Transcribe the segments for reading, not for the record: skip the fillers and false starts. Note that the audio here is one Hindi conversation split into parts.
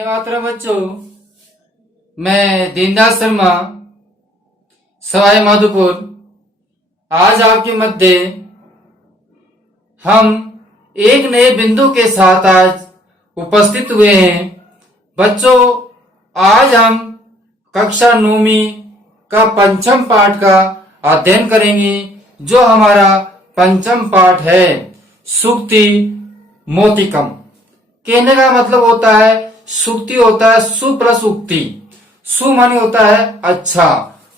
वंदे मातरम बच्चों। मैं दीनदास शर्मा, सवाई माधोपुर, आज आपके मध्य हम एक नए बिंदु के साथ आज उपस्थित हुए हैं। बच्चों, आज हम कक्षा 9वीं का पंचम पाठ का अध्ययन करेंगे। जो हमारा पंचम पाठ है सूक्ति मोतिकम। कहने का मतलब होता है सूक्ति होता है सु प्लस उक्ति। सु माने होता है अच्छा,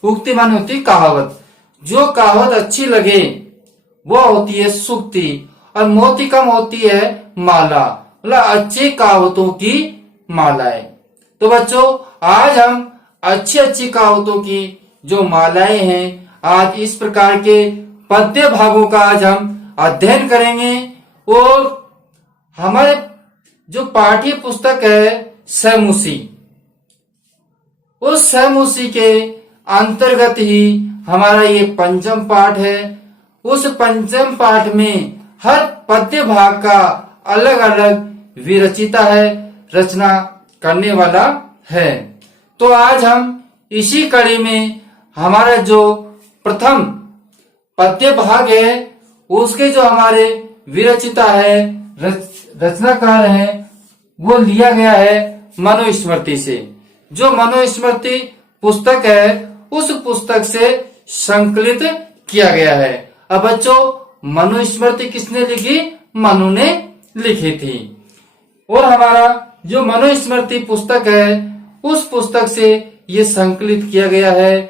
उक्ति माने होती है कहावत। जो कहावत अच्छी लगे वो होती है सूक्ति, और मोतिकम होती है माला, मतलब अच्छी कहावतों की मालाएं। तो बच्चों, आज हम अच्छी अच्छी कहावतों की जो मालाएं हैं, आज इस प्रकार के पद्य भागों का आज हम अध्ययन करेंगे। और हमारे जो पाठ्य पुस्तक है सहमुसी, उस सहमुसी के अंतर्गत ही हमारा ये पंचम पाठ है। उस पंचम पाठ में हर पद्य भाग का अलग अलग विरचिता है, रचना करने वाला है। तो आज हम इसी कड़ी में हमारा जो प्रथम पद्य भाग है उसके जो हमारे विरचिता है, रचनाकार है, वो लिया गया है मनुस्मृति से। जो मनुस्मृति पुस्तक है उस पुस्तक से संकलित किया गया है। अब बच्चों, मनुस्मृति किसने लिखी? मनु ने लिखी थी। और हमारा जो मनुस्मृति पुस्तक है उस पुस्तक से ये संकलित किया गया है।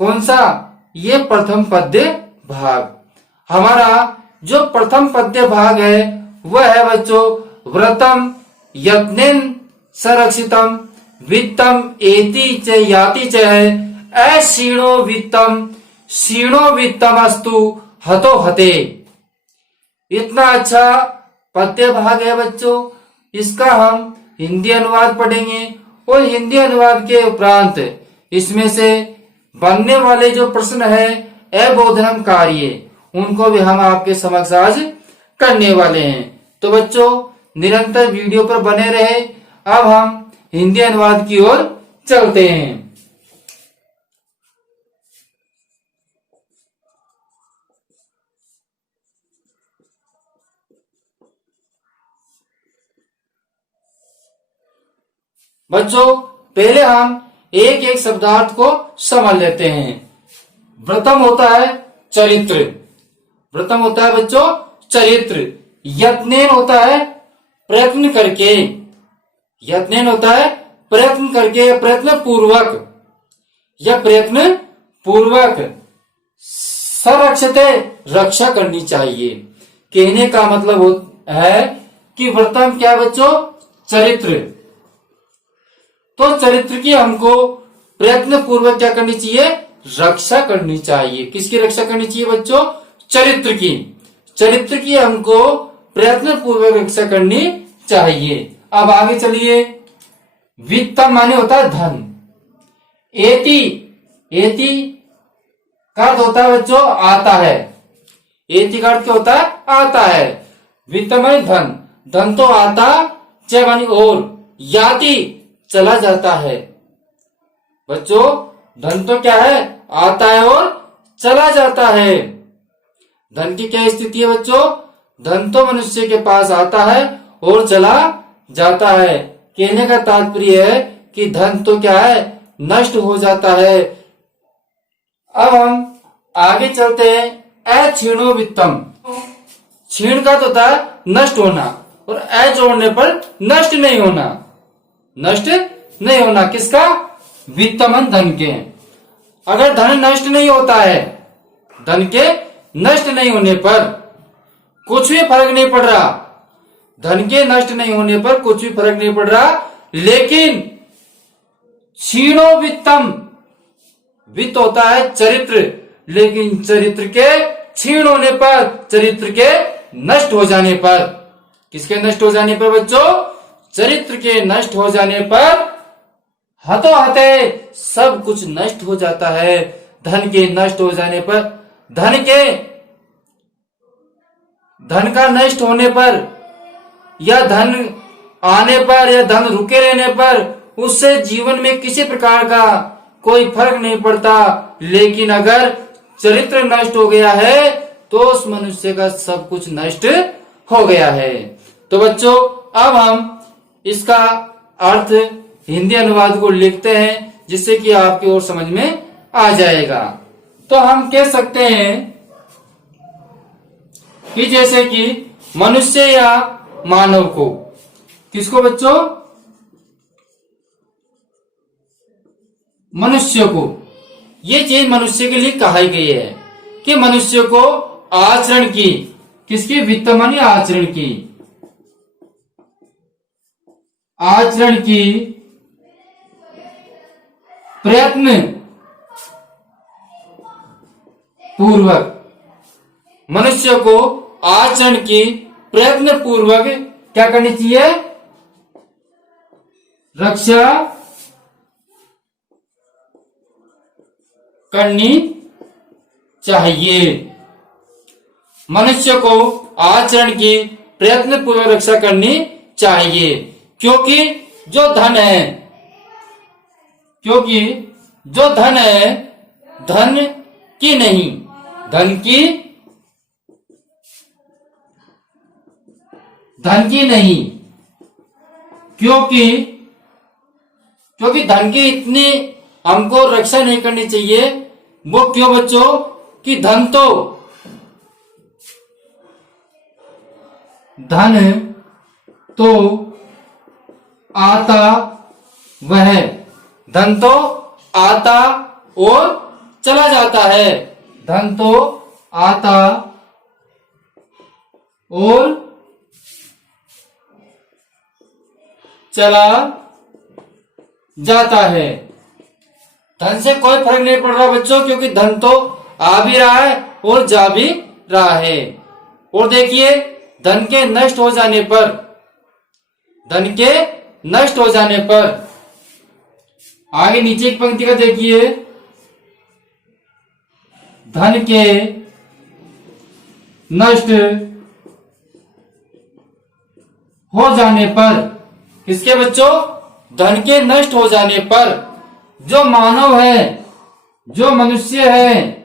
कौन सा? ये प्रथम पद्य भाग। हमारा जो प्रथम पद्य भाग है वह है बच्चों व्रतम यत्नेन संरक्षितम वित्तम एति च याति च है अशीणो वित्तम शीणो वित्तम अस्तु हतो हते। इतना अच्छा पद्य भाग है बच्चों। इसका हम हिंदी अनुवाद पढ़ेंगे और हिंदी अनुवाद के उपरांत इसमें से बनने वाले जो प्रश्न है अबोधनम कार्य, उनको भी हम आपके समक्ष आज करने वाले हैं। तो बच्चों, निरंतर वीडियो पर बने रहे। अब हम हिंदी अनुवाद की ओर चलते हैं। बच्चों, पहले हम एक एक शब्दार्थ को समझ लेते हैं। व्रतम होता है चरित्र। व्रतम होता है बच्चों चरित्र। यत्नेन होता है प्रयत्न करके। यत्नेन होता है प्रयत्न करके, प्रयत्न पूर्वक या प्रयत्न पूर्वक। संरक्षते रक्षा करनी चाहिए। कहने का मतलब है कि व्रतम क्या बच्चों? चरित्र। तो चरित्र की हमको प्रयत्न पूर्वक क्या करनी चाहिए? रक्षा करनी चाहिए। किसकी रक्षा करनी चाहिए बच्चों? चरित्र की। चरित्र की हमको प्रयत्न पूर्वक रक्षा करनी चाहिए। अब आगे चलिए। वित्तम माने होता है धन। एति, एति का अर्थ होता है बच्चों आता है। एति का अर्थ क्या होता है? आता है। वित्तम माने धन। धन तो आता, च माने और, याति चला जाता है। बच्चों, धन तो क्या है? आता है और चला जाता है। धन की क्या स्थिति है बच्चों? धन तो मनुष्य के पास आता है और चला जाता है। कहने का तात्पर्य है कि धन तो क्या है? नष्ट हो जाता है। अब हम आगे चलते हैं। अक्षीणो वित्तम। क्षीण का तो होता है नष्ट होना, और अ जोड़ने पर नष्ट नहीं होना। नष्ट नहीं होना किसका? वित्तमन धन के। अगर धन नष्ट नहीं होता है, धन के नष्ट नहीं होने पर कुछ भी फर्क नहीं पड़ रहा। धन के नष्ट नहीं होने पर कुछ भी फर्क नहीं पड़ रहा। लेकिन क्षीणो वित्तम, वित्त होता है चरित्र, लेकिन चरित्र के क्षीण होने पर, चरित्र के नष्ट हो जाने पर, किसके नष्ट हो जाने पर बच्चों? चरित्र के नष्ट हो जाने पर हतो हते सब कुछ नष्ट हो जाता है। धन के नष्ट हो जाने पर, धन का नष्ट होने पर, या धन आने पर या धन रुके रहने पर उससे जीवन में किसी प्रकार का कोई फर्क नहीं पड़ता, लेकिन अगर चरित्र नष्ट हो गया है तो उस मनुष्य का सब कुछ नष्ट हो गया है। तो बच्चों अब हम इसका अर्थ हिंदी अनुवाद को लिखते हैं, जिससे कि आपकी ओर समझ में आ जाएगा। तो हम कह सकते हैं कि जैसे कि मनुष्य या मानव को, किसको बच्चों? मनुष्य को। ये चीज मनुष्य के लिए कही गई है कि मनुष्य को आचरण की, किसकी? वित्तमनी आचरण की, आचरण की प्रयत्न पूर्वक, मनुष्य को आचरण की प्रयत्न पूर्वक क्या करनी चाहिए? रक्षा करनी चाहिए। मनुष्य को आचरण की प्रयत्न पूर्वक रक्षा करनी चाहिए, क्योंकि जो धन है, क्योंकि जो धन है धन की नहीं, धन की नहीं, क्योंकि धन की इतनी हमको रक्षा नहीं करनी चाहिए। वो क्यों बच्चों? कि धन तो आता वह, धन तो आता और चला जाता है, धन तो आता और चला जाता है। धन से कोई फर्क नहीं पड़ रहा बच्चों, क्योंकि धन तो आ भी रहा है और जा भी रहा है। और देखिए धन के नष्ट हो जाने पर, धन के नष्ट हो जाने पर, आगे नीचे एक पंक्ति का देखिए, धन के नष्ट हो जाने पर, किसके बच्चों? धन के नष्ट हो जाने पर जो मानव है, जो मनुष्य है,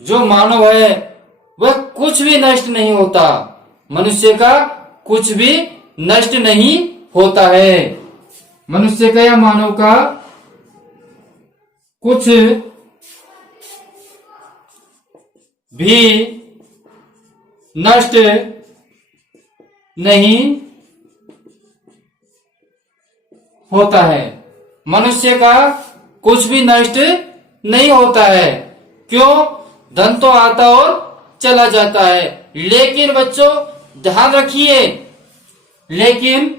जो मानव है वह कुछ भी नष्ट नहीं होता, मनुष्य का कुछ भी नष्ट नहीं होता है। मनुष्य का या मानव का कुछ भी नष्ट नहीं होता है, मनुष्य का कुछ भी नष्ट नहीं होता है। क्यों? धन तो आता और चला जाता है। लेकिन बच्चों ध्यान रखिए, लेकिन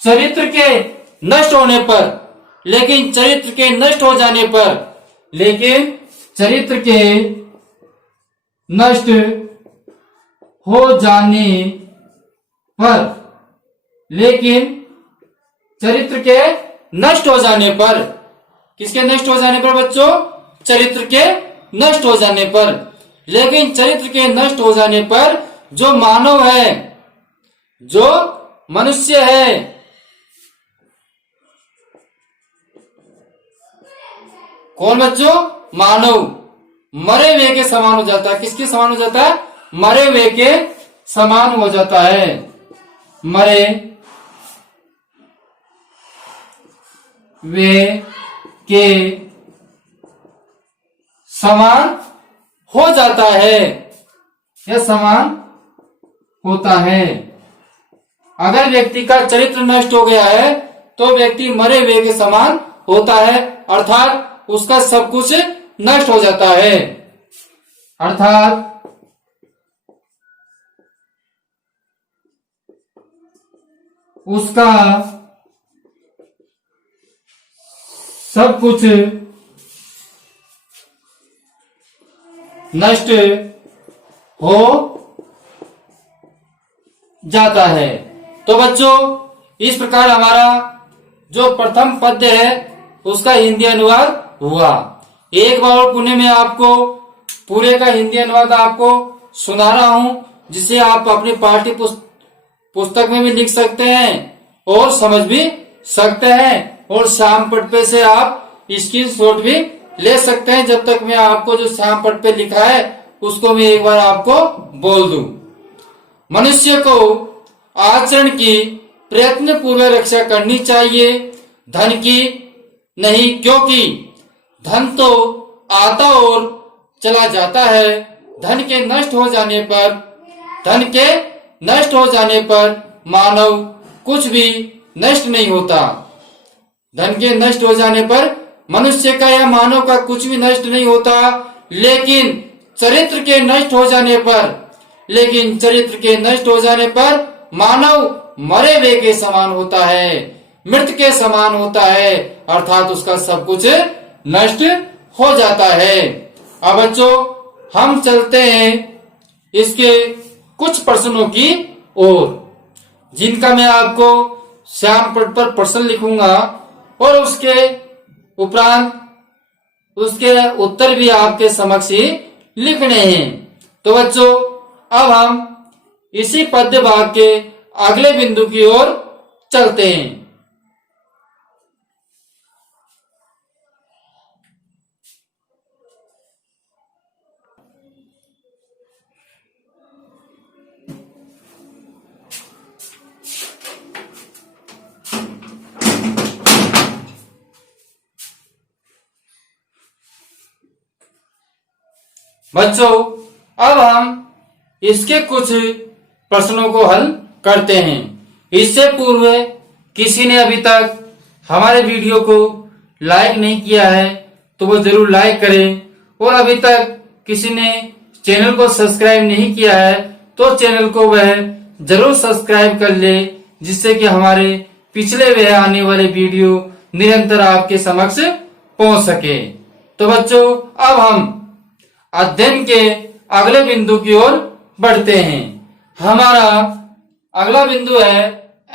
चरित्र के नष्ट होने पर, लेकिन चरित्र के नष्ट हो जाने पर, लेकिन चरित्र के नष्ट हो जाने पर, लेकिन चरित्र के नष्ट हो जाने पर, किसके नष्ट हो जाने पर बच्चों? चरित्र के नष्ट हो जाने पर। लेकिन चरित्र के नष्ट हो जाने पर जो मानव है, जो मनुष्य है, कौन बच्चों? मानव मरे हुए के समान हो जाता है। किसके समान हो जाता है? मरे हुए के समान हो जाता है। मरे वे के समान हो जाता है या समान होता है। अगर व्यक्ति का चरित्र नष्ट हो गया है तो व्यक्ति मरे हुए के समान होता है, अर्थात उसका सब कुछ नष्ट हो जाता है, अर्थात उसका सब कुछ नष्ट हो जाता है। तो बच्चों इस प्रकार हमारा जो प्रथम पद्य है उसका हिंदी अनुवाद हुआ। एक बार और पुनः मैं आपको पूरे का हिंदी अनुवाद आपको सुना रहा हूं, जिसे आप अपनी पाठ्य पुस्तक में भी लिख सकते हैं और समझ भी सकते हैं, और श्याम पट पे से आप स्क्रीनशॉट भी ले सकते हैं। जब तक मैं आपको जो श्याम पट पे लिखा है उसको मैं एक बार आपको बोल दूं। मनुष्य को आचरण की प्रयत्न पूर्वक रक्षा करनी चाहिए, धन की नहीं, क्योंकि धन तो आता और चला जाता है। धन के नष्ट हो जाने पर मानव कुछ भी नष्ट नहीं होता। धन के नष्ट हो जाने पर मनुष्य का या मानव का कुछ भी नष्ट नहीं होता, लेकिन चरित्र के नष्ट हो जाने पर मानव मरे हुए के समान होता है, मृत के समान होता है, अर्थात उसका सब कुछ नष्ट हो जाता है। अब बच्चों हम चलते हैं इसके कुछ प्रश्नों की ओर, जिनका मैं आपको श्याम पट पर प्रश्न लिखूंगा और उसके उपरांत उसके उत्तर भी आपके समक्ष ही लिखने हैं। तो बच्चों अब हम इसी पद्य भाग के अगले बिंदु की ओर चलते हैं। बच्चों अब हम इसके कुछ प्रश्नों को हल करते हैं। इससे पूर्व किसी ने अभी तक हमारे वीडियो को लाइक नहीं किया है तो वो जरूर लाइक करें, और अभी तक किसी ने चैनल को सब्सक्राइब नहीं किया है तो चैनल को वह जरूर सब्सक्राइब कर ले, जिससे कि हमारे पिछले व आने वाले वीडियो निरंतर आपके समक्ष पहुंच सके। तो बच्चों अब हम अध्ययन के अगले बिंदु की ओर बढ़ते हैं। हमारा अगला बिंदु है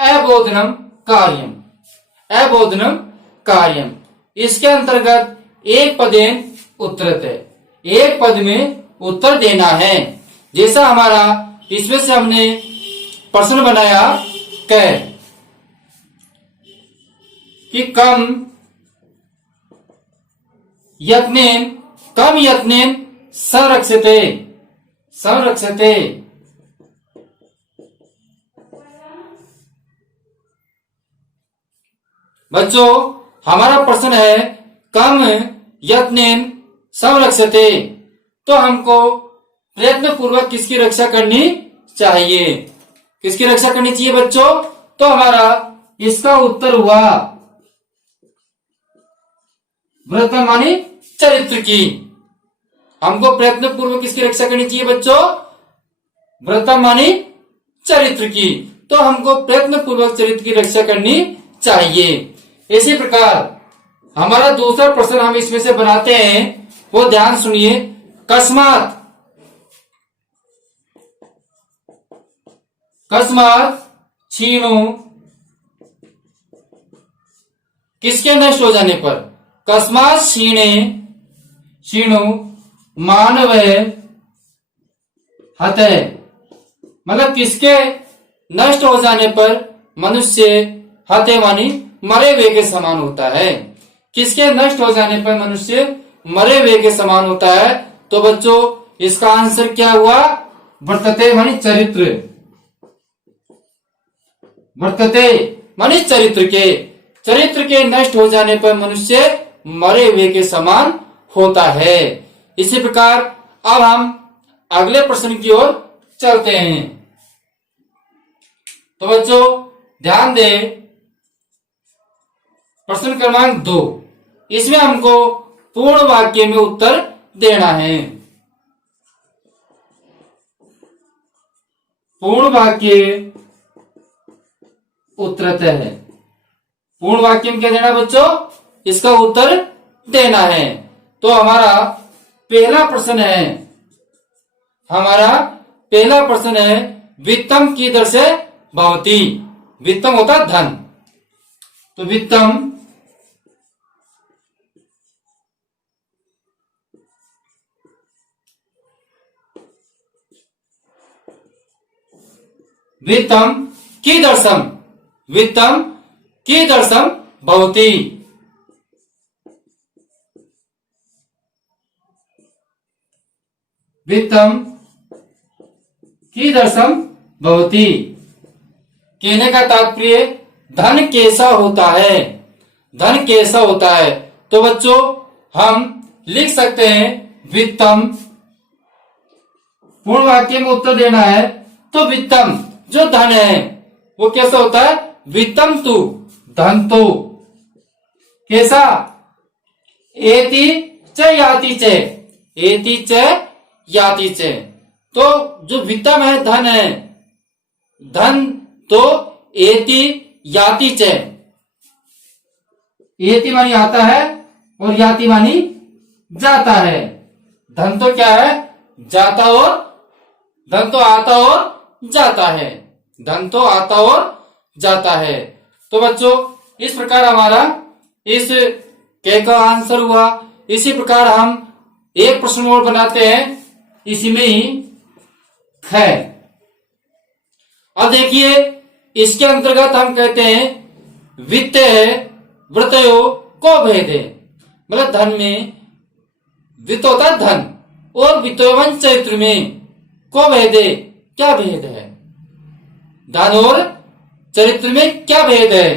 अबोधनम कार्यम। अबोधनम कार्यम, इसके अंतर्गत एक पदेन उत्तरत है, एक पद में उत्तर देना है। जैसा हमारा इसमें से हमने प्रश्न बनाया कि कम यत्नेन संरक्षते। बच्चों हमारा प्रश्न है कम यत्नेन संरक्षते, तो हमको प्रयत्न पूर्वक किसकी रक्षा करनी चाहिए? किसकी रक्षा करनी चाहिए बच्चों? तो हमारा इसका उत्तर हुआ वर्तमान मानी चरित्र की। हमको प्रयत्न पूर्वक किसकी रक्षा करनी चाहिए बच्चों? वर्तमान मानी चरित्र की। तो हमको प्रयत्न पूर्वक चरित्र की रक्षा करनी चाहिए। इसी प्रकार हमारा दूसरा प्रश्न हम इसमें से बनाते हैं, वो ध्यान सुनिए। कस्मात क्षीणो, किसके नष्ट हो जाने पर? कस्मात क्षीणो मानव हतः, मतलब किसके नष्ट हो जाने पर मनुष्य हते मानी मरे हुए के समान होता है। किसके नष्ट हो जाने पर मनुष्य मरे हुए के समान होता है? तो बच्चों इसका आंसर क्या हुआ? वर्तते मानी चरित्र। वर्तते मानी चरित्र के नष्ट हो जाने पर मनुष्य मरे हुए के समान होता है। इसी प्रकार अब हम अगले प्रश्न की ओर चलते हैं। तो बच्चों ध्यान दें, प्रश्न क्रमांक 2, इसमें हमको पूर्ण वाक्य में उत्तर देना है। पूर्ण वाक्य उत्तरत है। पूर्ण वाक्य में क्या देना बच्चों? इसका उत्तर देना है। तो हमारा पहला प्रश्न है वित्तम कीदृश से भवति। वित्तम होता है धन, तो वित्तम वित्तम कीदृशम, वित्तम कीदृशम भवति। वित्तम कीदृशम भवति। कहने का तात्पर्य धन कैसा होता है, धन कैसा होता है। तो बच्चों हम लिख सकते हैं वित्तम, पूर्ण वाक्य में उत्तर देना है। तो वित्तम जो धन है वो कैसा होता है, वित्तम तु धन तो कैसा, एति च याति च, एति च याति च। तो जो वित्तम है धन है, धन तो एति याति च, एति मानी आता है और याति मानी जाता है। धन तो क्या है, जाता और, धन तो आता और जाता है, धन तो आता और जाता है। तो बच्चों इस प्रकार हमारा इस के का आंसर हुआ। इसी प्रकार हम एक प्रश्न और बनाते हैं, इसी में ही है। अब देखिए इसके अंतर्गत हम कहते हैं वित्त वृत्तयो को भेदे, मतलब धन में वित्त होता है धन, और वित्तवन चरित्र में को भेदे क्या भेद है, धन और चरित्र में क्या भेद है।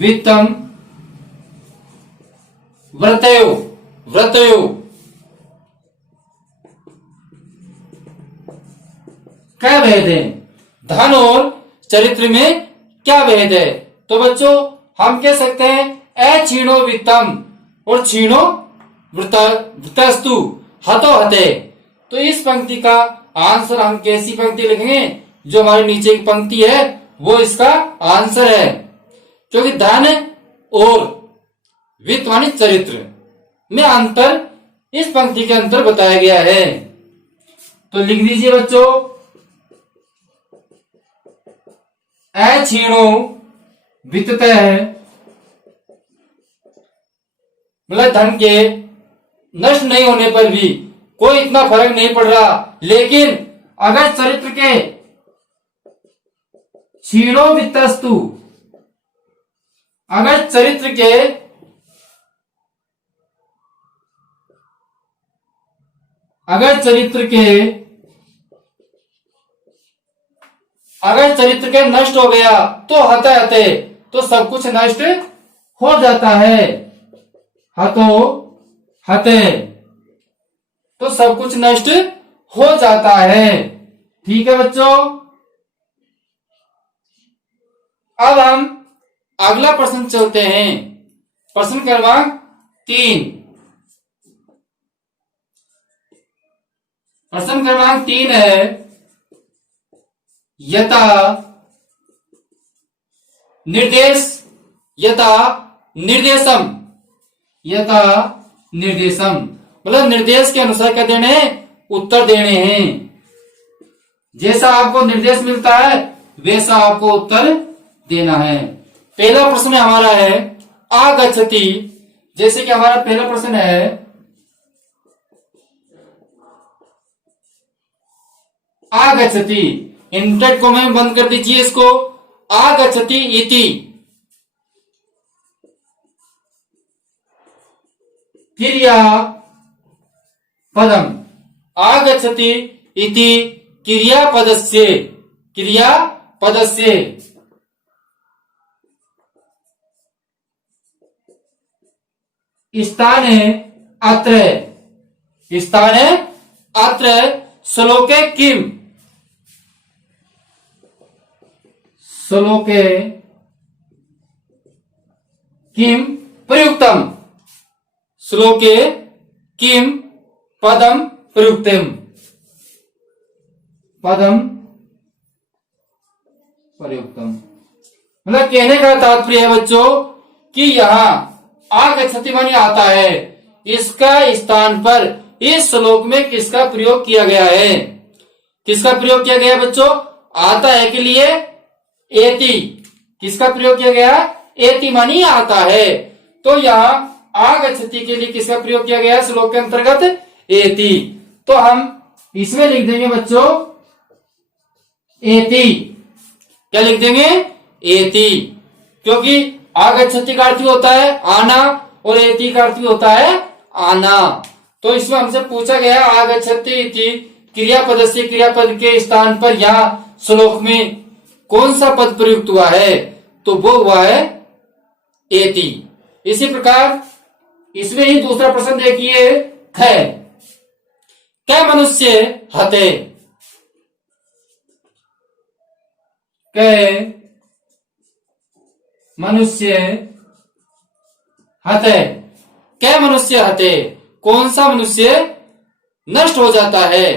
वित्तम वृत्तयो, वृत्तयो क्या भेद है, धन और चरित्र में क्या भेद है। तो बच्चों हम कह सकते हैं अक्षीणो वित्तम और क्षीणो वृत्तस्तु हतो हते। तो इस पंक्ति का आंसर हम कैसी पंक्ति लिखेंगे, जो हमारे नीचे की पंक्ति है वो इसका आंसर है, क्योंकि धन और वित्त मानी चरित्र में अंतर इस पंक्ति के अंतर बताया गया है। तो लिख दीजिए बच्चों अक्षीणो वित्ततः है, मतलब धन के नष्ट नहीं होने पर भी कोई इतना फर्क नहीं पड़ रहा, लेकिन अगर चरित्र के क्षीणो वित्तस्तु, अगर चरित्र के अगर चरित्र के नष्ट हो गया तो हते हते, तो सब कुछ नष्ट हो जाता है, हतो हते तो सब कुछ नष्ट हो जाता है। ठीक है बच्चों, अब हम अगला प्रश्न चलते हैं, प्रश्न क्रमांक 3। प्रश्न क्रमांक 3 है यथा निर्देश, यथा निर्देशम, यथा निर्देशम मतलब निर्देश के अनुसार क्या देने हैं, उत्तर देने हैं। जैसा आपको निर्देश मिलता है वैसा आपको उत्तर देना है। पहला प्रश्न हमारा है आगच्छति, जैसे कि हमारा पहला प्रश्न है आगच्छति, इंटरनेट को मैं बंद कर दीजिए इसको। आगच्छति इति क्रिया पदम, आगच्छति इति क्रियापदस्य, क्रियापदस्य स्थाने अत्र, स्थाने अत्र श्लोके किम, श्लोके किम प्रयुक्तम, श्लोके किम पदम प्रयुक्तम, पदम प्रयुक्तम मतलब कहने का तात्पर्य है बच्चों कि यहाँ आगच्छति मानी आता है, इसका स्थान पर इस श्लोक में किसका प्रयोग किया गया है, किसका प्रयोग किया गया बच्चों, आता है के लिए एति, किसका प्रयोग किया गया, एति मानी आता है। तो यहाँ आगच्छति के लिए किसका प्रयोग किया गया है श्लोक के अंतर्गत, एति। तो हम इसमें लिख देंगे बच्चों एति। क्या लिख देंगे? एति, क्योंकि आगच्छति का अर्थ भी होता है आना और एति का अर्थ भी होता है आना। तो इसमें हमसे पूछा गया आगच्छति इति क्रियापद से क्रियापद के स्थान पर यहाँ श्लोक में कौन सा पद प्रयुक्त हुआ है, तो वो हुआ है एति। इसी प्रकार इसमें ही दूसरा प्रश्न देखिए है, क्या मनुष्य हते? क्या मनुष्य हते? क्या मनुष्य हते? कौन सा मनुष्य नष्ट हो जाता है?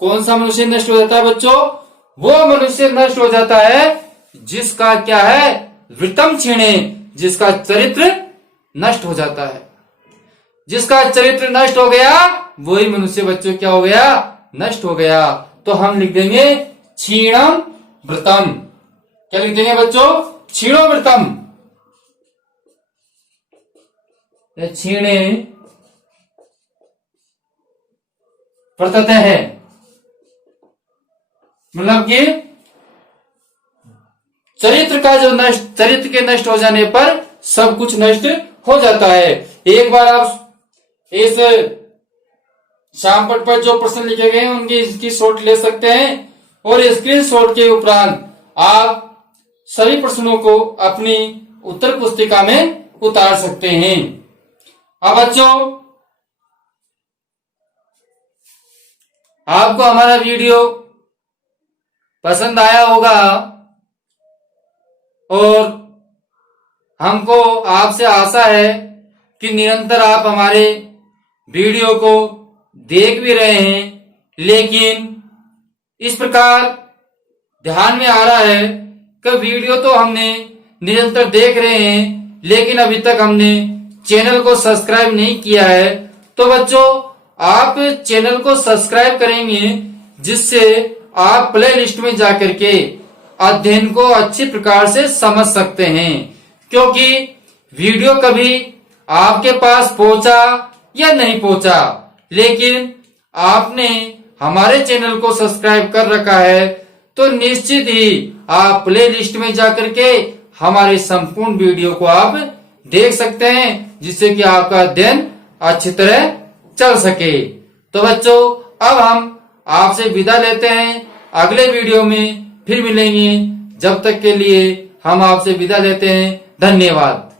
कौन सा मनुष्य नष्ट हो जाता है बच्चों? वो मनुष्य नष्ट हो जाता है जिसका क्या है? वृत्तम क्षीणे, जिसका चरित्र नष्ट हो जाता है। जिसका चरित्र नष्ट हो गया वही मनुष्य बच्चों क्या हो गया? नष्ट हो गया। तो हम लिख देंगे क्षीणम वृतम। क्या लिख देंगे बच्चों? क्षीणो वृतम। क्षीणे वर्तते है, मतलब कि चरित्र का जो नष्ट, चरित्र के नष्ट हो जाने पर सब कुछ नष्ट हो जाता है। एक बार आप इस शामपट पर जो प्रश्न लिखे गए हैं उनकी इसकी शॉट ले सकते हैं और स्क्रीन शॉट के उपरांत आप सभी प्रश्नों को अपनी उत्तर पुस्तिका में उतार सकते हैं। अब बच्चों, आपको हमारा वीडियो पसंद आया होगा और हमको आपसे आशा है कि निरंतर आप हमारे वीडियो को देख भी रहे हैं, लेकिन इस प्रकार ध्यान में आ रहा है कि वीडियो तो हमने निरंतर देख रहे हैं लेकिन अभी तक हमने चैनल को सब्सक्राइब नहीं किया है। तो बच्चों, आप चैनल को सब्सक्राइब करेंगे जिससे आप प्ले लिस्ट में जाकर के अध्ययन को अच्छी प्रकार से समझ सकते हैं, क्योंकि वीडियो कभी आपके पास पहुंचा या नहीं पहुंचा, लेकिन आपने हमारे चैनल को सब्सक्राइब कर रखा है तो निश्चित ही आप प्ले लिस्ट में जाकर के हमारे संपूर्ण वीडियो को आप देख सकते हैं, जिससे कि आपका अध्ययन अच्छी तरह चल सके। तो बच्चों, अब हम आपसे विदा लेते हैं, अगले वीडियो में फिर मिलेंगे। जब तक के लिए हम आपसे विदा लेते हैं। धन्यवाद।